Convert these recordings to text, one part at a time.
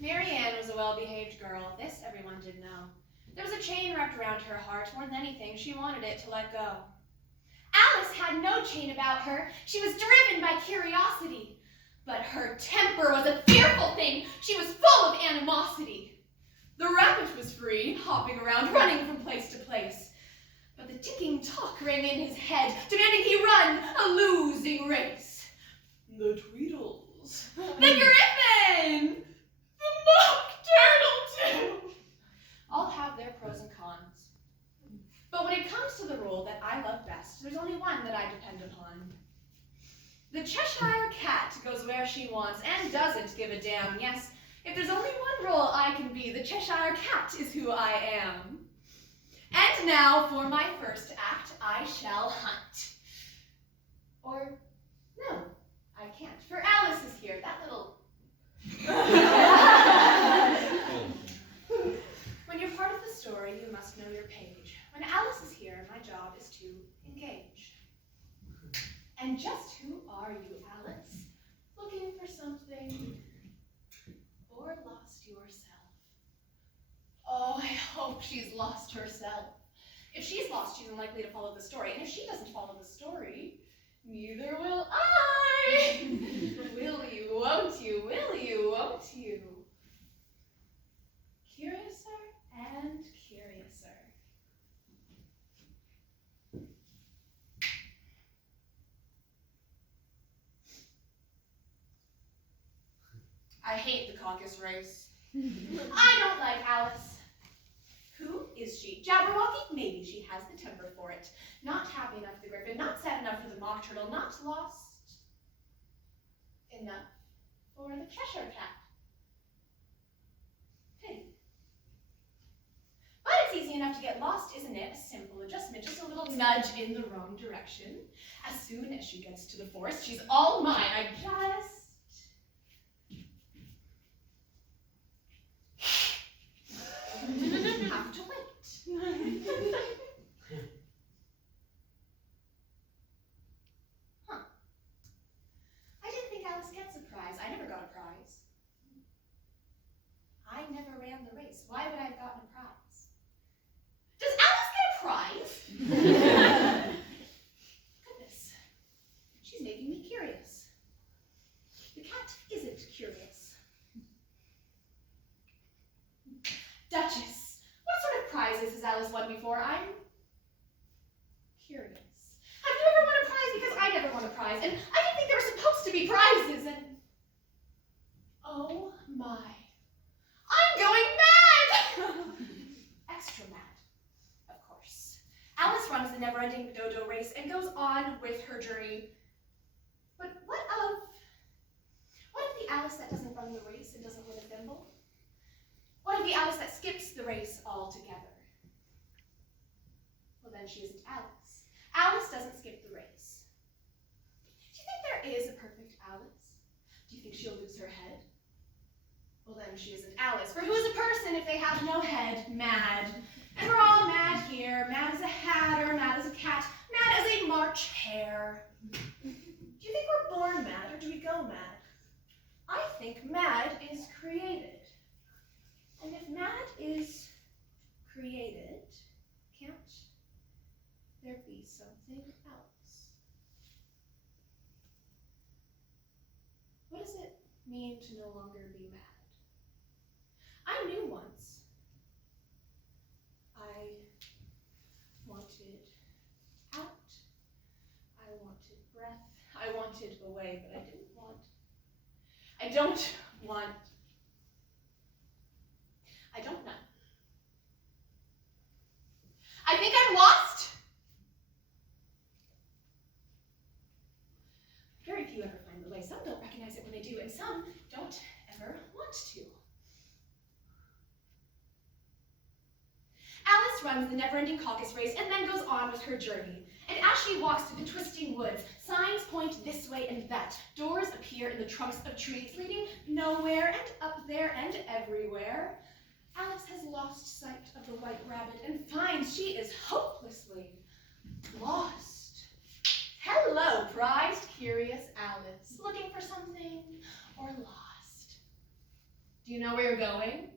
Mary Ann was a well-behaved girl. This everyone did know. There was a chain wrapped around her heart. More than anything, she wanted it to let go. Alice had no chain about her. She was driven by curiosity. But her temper was a fearful thing. She was full of animosity. The rabbit was free, hopping around, running from place to place. But the ticking talk rang in his head, demanding he run a losing race. The Tweedles, the Griffin, the Mock Turtle too, all have their pros and cons. But when it comes to the rule that I love best, there's only one that I depend upon. The Cheshire Cat goes where she wants and doesn't give a damn. Yes, if there's only one role I can be, the Cheshire Cat is who I am. And now for my first act, I shall hunt. Or, no, I can't, for Alice is here, that little... When you're part of the story, you must know your page. When Alice is here, my job is to engage. And just who are you, Alice? Looking for something? Or lost yourself? Oh, I hope she's lost herself. If she's lost, she's unlikely to follow the story. And if she doesn't follow the story, neither will I. Will you, won't you, will you, won't you? Curiouser and curiouser. I hate the caucus race. I don't like Alice. Who is she? Jabberwocky? Maybe she has the temper for it. Not happy enough for the Griffin, not sad enough for the Mock Turtle, not lost enough for the Cheshire Cat. Pity. But it's easy enough to get lost, isn't it? A simple adjustment, just a little nudge in the wrong direction. As soon as she gets to the forest, she's all mine. I just... have to wait. Huh. I didn't think Alice gets a prize. I never got a prize. I never ran the race. Why would I have gotten a prize? Does Alice get a prize? Goodness. She's making me curious. The cat isn't curious. Duchess, what sort of prizes has Alice won before? I'm curious. Have you ever won a prize? Because I never won a prize, and I didn't think there were supposed to be prizes, and... oh my. I'm going mad! Extra mad, of course. Alice runs the never-ending dodo race and goes on with her journey. But what of the Alice that doesn't run the race and doesn't win a thimble? What of the Alice that skips the race altogether? Well, then she isn't Alice. Alice doesn't skip the race. Do you think there is a perfect Alice? Do you think she'll lose her head? Well, then she isn't Alice. For who is a person if they have no head? Mad. And we're all mad here. Mad as a hatter, mad as a cat, mad as a March hare. Do you think we're born mad, or do we go mad? I think mad is created. And if mad is created, can't there be something else? What does it mean to no longer be mad? I knew once. I wanted out. I wanted breath. I wanted away, but I didn't want. I don't want. I don't know. I think I'm lost. Very few ever find the way. Some don't recognize it when they do, and some don't ever want to. Alice runs the never-ending caucus race and then goes on with her journey. And as she walks through the twisting woods, signs point this way and that. Doors appear in the trunks of trees, leading nowhere and up there and everywhere. Alice has lost sight of the white rabbit and finds she is hopelessly lost. Hello, prized, curious Alice. Looking for something or lost? Do you know where you're going?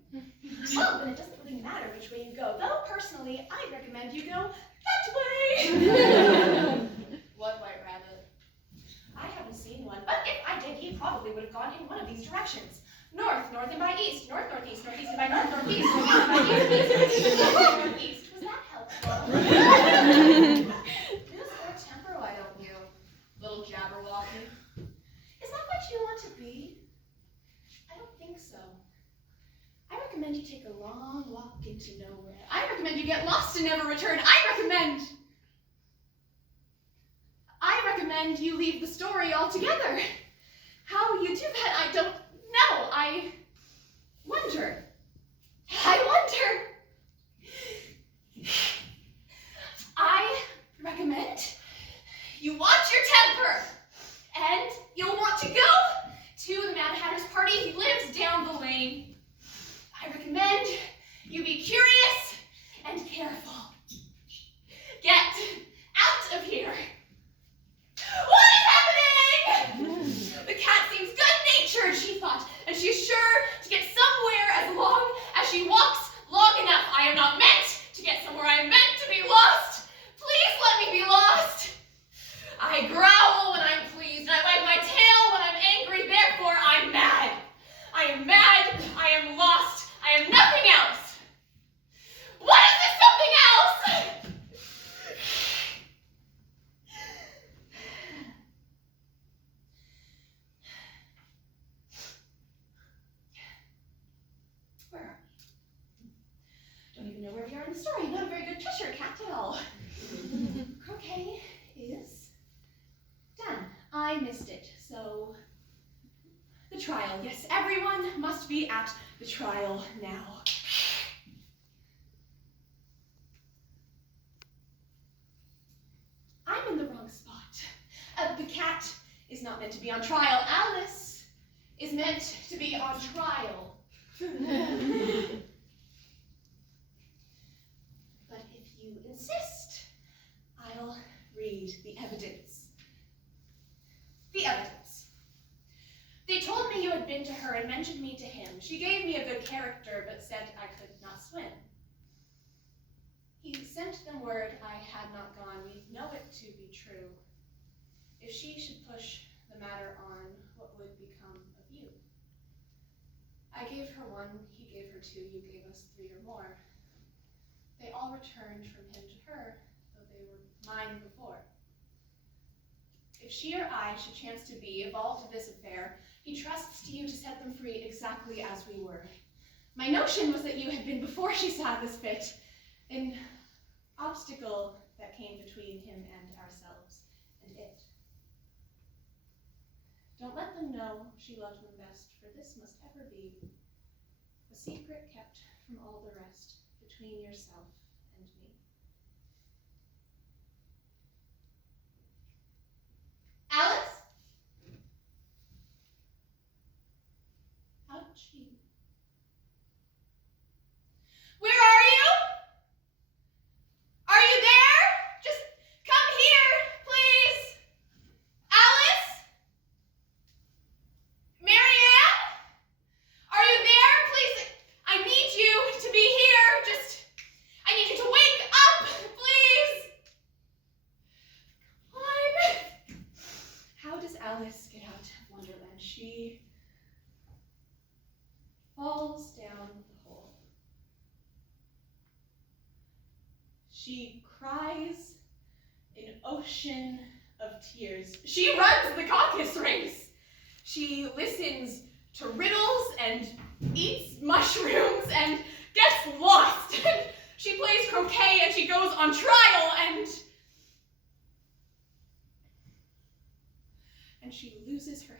Well, then it doesn't really matter which way you go. Though, personally, I recommend you go that way. What white rabbit? I haven't seen one, but if I did, he probably would have gone in one of these directions. North, north and by east, north, northeast, northeast and by north, northeast, northeast and by east, east, north, northeast. Was that helpful? Lose your temper, why don't you? Little Jabberwocky. Is that what you want to be? I don't think so. I recommend you take a long walk into nowhere. I recommend you get lost and never return. I recommend you leave the story altogether. How you do that, I don't know. I wonder. I recommend you watch your temper. And you'll want to go to the Mad Hatter's party. He lives down the lane. I recommend you be curious and careful. Get out of here. What is happening? The cat seems good-natured, she thought, and she's sure to get somewhere as long as she walks long enough. I am not meant to get somewhere. I am meant to be lost. Please let me be lost. I growl when I'm pleased, and I wag my tail when I'm angry. Therefore, I'm mad. I am mad. I am lost. I am nothing else. What is this something else? Where are we? Don't even know where we are in the story. Not a very good Cheshire Cat at all. Croquet is done. I missed it. So, the trial. Yes, everyone must be at the trial now. I'm in the wrong spot. The cat is not meant to be on trial. Alice is meant to be on trial. But if you insist, I'll read the evidence. The evidence. They told me you had been to her and mentioned me to him. She gave me a good character, but said I could not swim. He sent them word I had not gone. We know it to be true. If she should push the matter on, what would become of you? I gave her one, he gave her two, you gave us three or more. They all returned from him to her, though they were mine before. If she or I should chance to be involved in this affair, he trusts to you to set them free exactly as we were. My notion was that you had been before she saw this fit, an obstacle that came between him and ourselves and it. Don't let them know she loved them best, for this must ever be a secret kept from all the rest between yourself and me. Alice? How did she? Where are you? Are you there? Just come here, please. Alice? Marianne? Are you there? Please, I need you to be here. I need you to wake up, please. Come on. How does Alice get out of Wonderland? She falls down the hole. She cries an ocean of tears. She runs the caucus race. She listens to riddles and eats mushrooms and gets lost. And she plays croquet and she goes on trial and she loses her